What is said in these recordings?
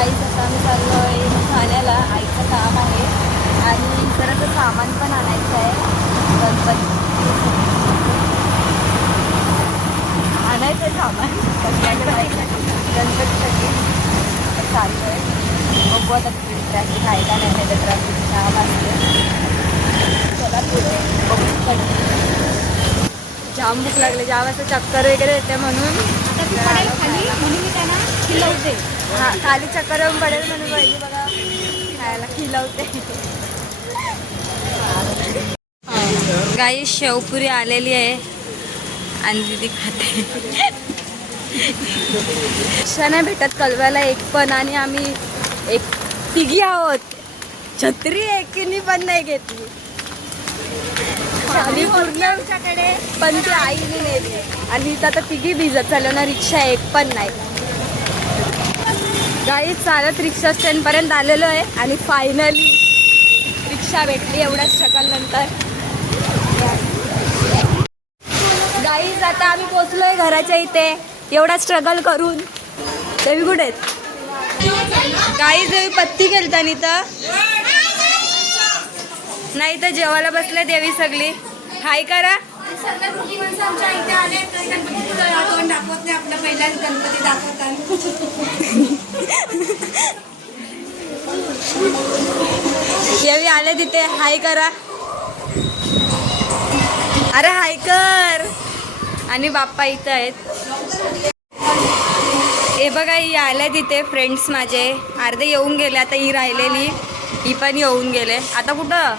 गाईस आता आम्ही चाललो आहे ठाण्याला, आईचं काम आहे आणि जरासं सामान पण आणायचं आहे. गणपती आणायचं सामान गणपतीसाठी चाललो आहे. बघू आता ट्रॅफिक आहे का नाही, तर ट्रॅफिक 6 वाजले. चला पुढे बघू. जाम भूक लागले, जाम असं चक्कर वगैरे येते म्हणून म्हणून मी त्यांना खिलवते. हां, खाली चक्कर येऊन पडेल म्हणून पाहिजे बघा खायला खिलवते. गाई शेवपुरी आलेली आहे आणि दिदी खाते. रिक्षा नाही भेटत कलवायला एक पण, आणि आम्ही एक तिघी आहोत. छत्री एकीने पण नाही घेतली. आम्ही पूर्ण पण ती आईने नेली आणि इथं आता तिघी भिजत चाललो ना, रिक्षा एक पण नाही. गाई चालत रिक्षा स्टँड पर्यंत आलेलो आहे आणि फायनली रिक्षा भेटली एवढ्या स्ट्रगल नंतर. गाईज आता आम्ही पोचलोय घराच्या इथे एवढा स्ट्रगल करून. देवी कुठे आहेत गाईज? देवी पत्ती केलता तर नाही तर जेवायला बसले देवी सगळी. हाय करा. देवी आले तिथे, हाय करा. अरे हाय कर. आणि बाप्पा इथं आहेत. हे बघा, ही आल्या तिथे फ्रेंड्स माझे. अर्धे येऊन गेले, आता ही राहिलेली ही पण येऊन गेले. आता कुठं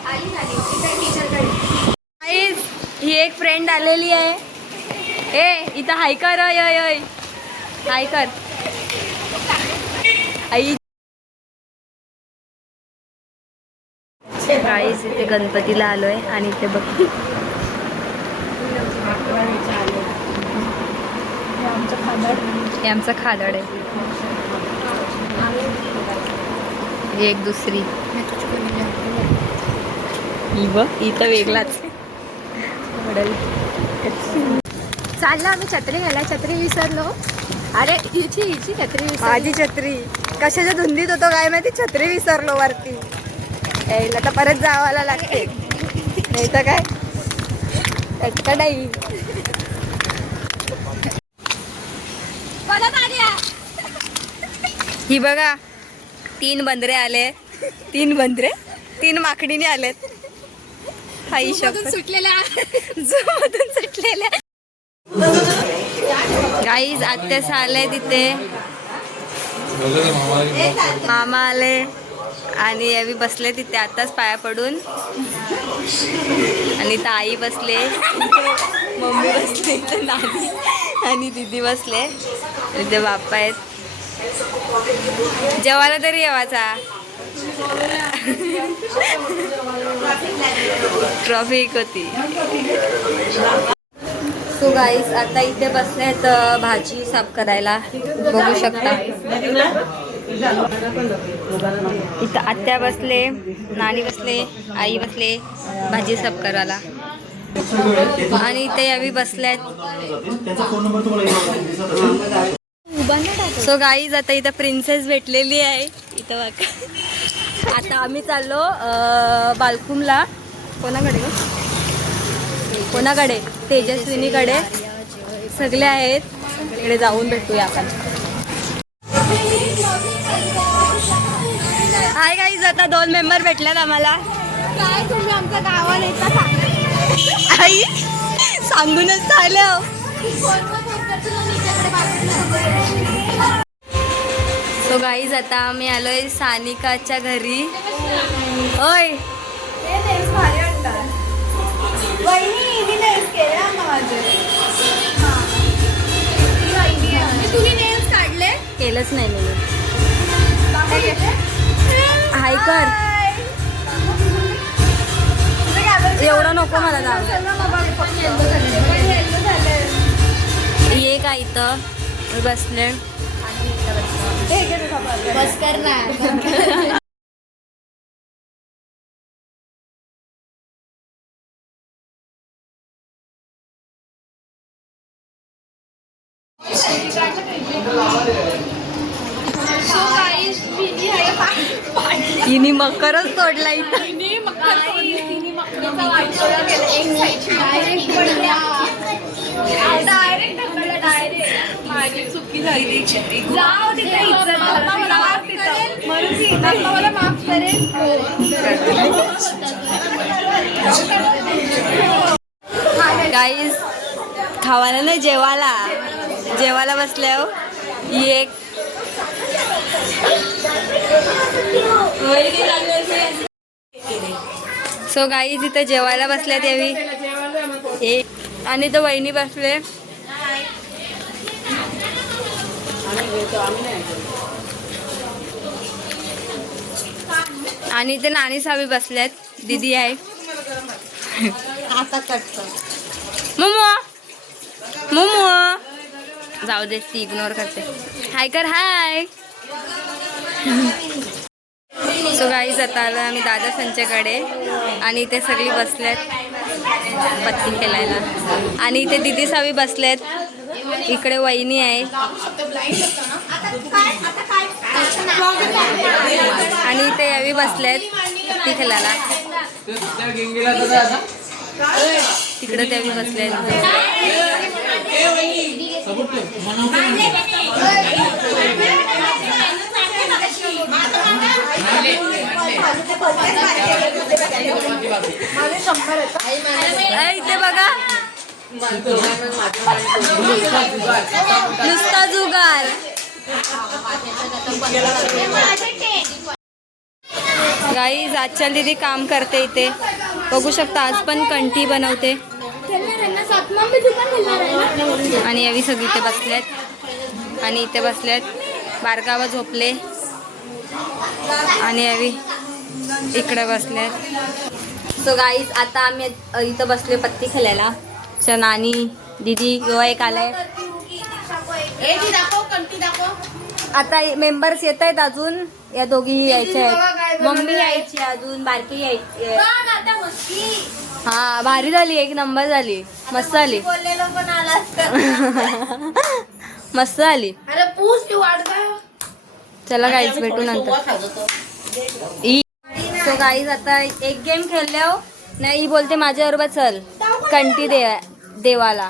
ही एक फ्रेंड आलेली आहे. ए इथं हाय कर. अय हाय कर. आई गाईस इथे गणपतीला आलोय आणि इथे बघ हे आमचं खादड आहे. ही एक दुसरी ही बघ, इथं वेगळाच चाललं आम्ही छत्री घ्यायला, छत्री विसरलो. अरे हिची छत्री विसरलो. माझी छत्री कशाच्या धुंदीत होतो काय माहिती, छत्री विसरलो वरती. यायला तर परत जावायला लागते, नाही तर काय कटकडाई. ही बघा 3 बंदरे आले. 3 बंदरे 3 माकडीने आलेत. हाई शब्द सुटलेल्या झूमधून सुटलेल्या. गाईज आत्यास आले तिथे, मामा आले आणि यावी बसले तिथे आताच पाया पडून. आणि इथं आई बसले, मम्मी बसले, इथं नानी आणि दीदी बसले. इथे बाप्पा आहेत. जेवायला तरी येवाचा. ट्रॉफिक होती. सो गाईस आता इथे बसलेत भाजी साफ करायला, बघू शकता. इथं आत्या बसले, नानी बसले, आई बसले भाजी साफ करायला. आणि इथे यावी बसल्यात. सो गाईज आता इथं प्रिन्सेस भेटलेली आहे. इथं बघा. आता आम्ही चाललो बालकुमला. कोणाकडे तेजस्विनीकडे सगळे आहेत. तिकडे जाऊन भेटूया आपण. हाय गाईज, आता 2 मेंबर भेटल्यात आम्हाला. काय तुम्ही आमच्या गावाला येता आई सांगूनच आल्या. सो गाईज आता आम्ही आलोय सानिकाच्या घरी. ओय तुम्ही नेल्स काढले? केलंच नाही मी. हाय कर. एवढं नको मला नाव. ये का इथं बसले बस करणार. सो गाईज हिनी मकरच तोडला इथं. माझी चुकी झाली. जाऊ तिथे इज्जत मला माफ करेल. गाईज खावायला नाही जेवायला बसल्यावर ही एक सो गाईज इथं जेवायला बसल्या देवी आणि तो वहिनी बसले. आणि ते नानी सावी बसल्यात. दीदी आहे. मोमो जाऊ दे ती इग्नोर करते. हाय कर हाय. सो गाईज आता आलो आम्ही दादा संच्याकडे आणि इथे सगळी बसल्यात पत्ती खेळायला. आणि इथे दीदी सावी बसल्यात. इकडे वहिनी आहे आणि इथे यावी बसल्यात पत्ती खेळायला. तिकडे त्यावी बसल्यात. इथे बघा नुसता जुगार. गाईज आजच्याल दीदी काम करते इथे बघू शकता. आज पण कंठी बनवते. आणि यावी सगळी इथे बसल्यात आणि इथे बसल्यात. बारगावा झोपले आणि यावी इकडे बसल्यात. सो गाईज आता आम्ही इथं बसले पत्ती खेळायला. नानी दीदी किंवा एक आलाय. आता मेंबर्स येत आहेत अजून. या दोघीही यायच्या आहेत. मम्मी यायची अजून बारकी यायची. हा भारी झाली. एक नंबर झाली. मस्त झाली. मस्त झाली. चला गाईज भेटू नंतर. सो गाईज आता एक गेम खेळल्यावर नाही बोलते माझ्याबरोबर चल कंटी देवाला.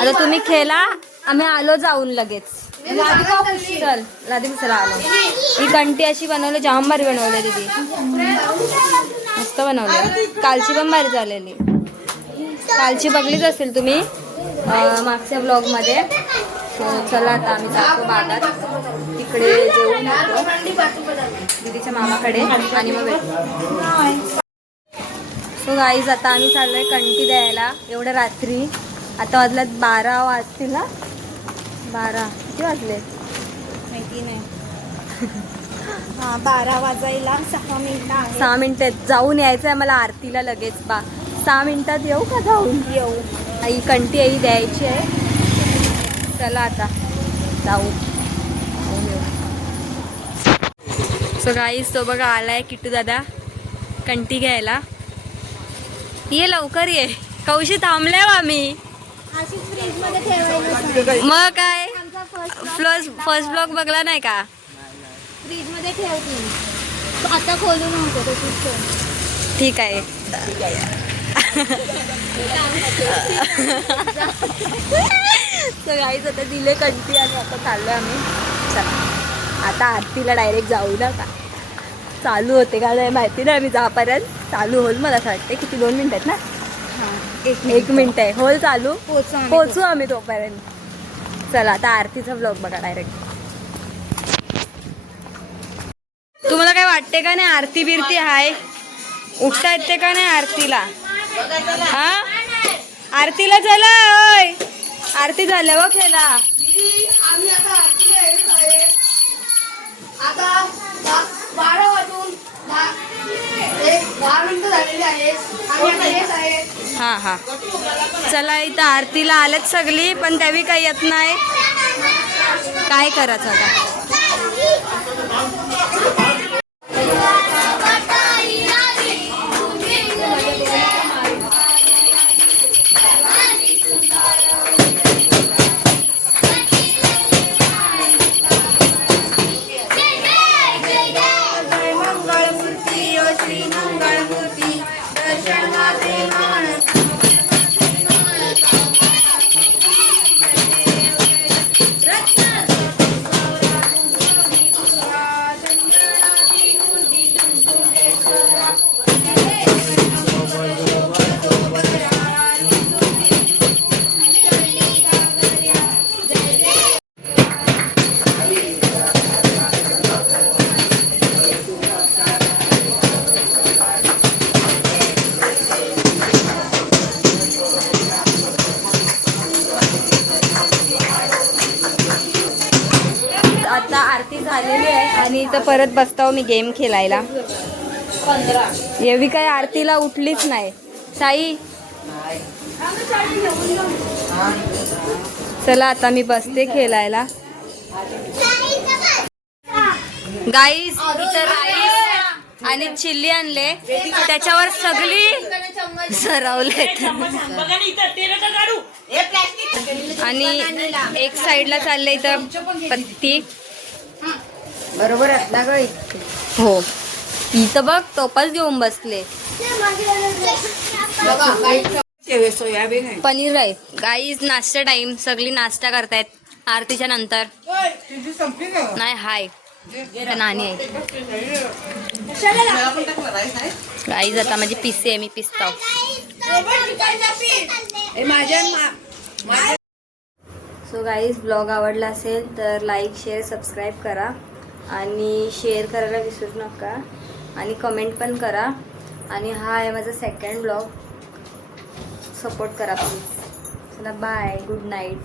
आता तुम्ही खेळा आम्ही आलो जाऊन लगेच. चल लादी चला आलो. ही कंटी अशी बनवली जाम भारी बनवली दीदी. मस्त बनवली. कालची पण भारी झालेली. कालची बघलीच असेल तुम्ही मागच्या ब्लॉग मध्ये. चला आता आम्ही जातो बागात. तिकडे जेवून येतो दीदीच्या मामाकडे आणि मग भेटू. सो गाईज आता आम्ही चाललोय कंठी द्यायला. एवढ्या रात्री आता वाजल्यात 12 वाजतील ना. 12 किती वाजले माहिती नाही. 12 वाजायला 6 मिनिटं. 6 मिनिटं जाऊन यायचं आहे मला आरतीला लगेच. 6 मिनिटात येऊ का जाऊन येऊ. ही कंठी आई द्यायची आहे. चला आता जाऊ. सो गाईज तो बघा आलाय किट्टू दादा कंठी घ्यायला. ये लवकर ये. कौशी थांबले आम्ही. मग काय फर्स्ट ब्लॉग बघला नाही का. फ्रीज मध्ये ठेवते आता खोलू नव्हतं. ठीक आहे. गाईज आता दिले कंठी आणि आता चाललोय आम्ही. चला आता आरतीला डायरेक्ट जाऊ नका. चालू होते का नाही माहिती नाही. आम्ही जापर्यंत चालू होईल मला असं वाटते. किती 2 मिनिट आहेत ना. 1 मिनिट आहे. होईल चालू. पोचू आम्ही तोपर्यंत. चला आता आरतीचा ब्लॉग बघा डायरेक्ट. तुम्हाला काय वाटते का नाही आरती बिरती हाय. उठता येते का नाही आरतीला. हा आरतीला चला. ओय आरती झाल्या बघ खेळा. आता 12 वाजून 10 मिनिटं झालेली आहेत. हा हा चला इथं आरतीला आलेत सगळी पण त्यावी काही येत नाही. काय करायचं आता. आणि इथं परत बसताव मी गेम खेळायला. एवढी काय आरतीला उठलीच नाही. साई चला आता मी बसते खेळायला. गाईस इथं राईस आणि चिल्ली आणले, त्याच्यावर सगळी सरवले आणि एक साईडला चाललंय इथं पत्ती. बरोबर हो इथं बघ टोपाच घेऊन बसले. पनीर आहे गाईज. नाश्ता टाइम, सगळी नाश्ता करतायत आरतीच्या नंतर. नाही हाय नाणी आहे गाईज. आता माझी पिसी आहे, मी पिसताव. सो गाईज ब्लॉग आवडला असेल तर लाईक शेअर सबस्क्राईब करा आणि शेअर करायला विसरू नका आणि कमेंट पण करा. आणि हा आहे माझा सेकंड ब्लॉग, सपोर्ट करा प्लीज. चला बाय, गुड नाईट.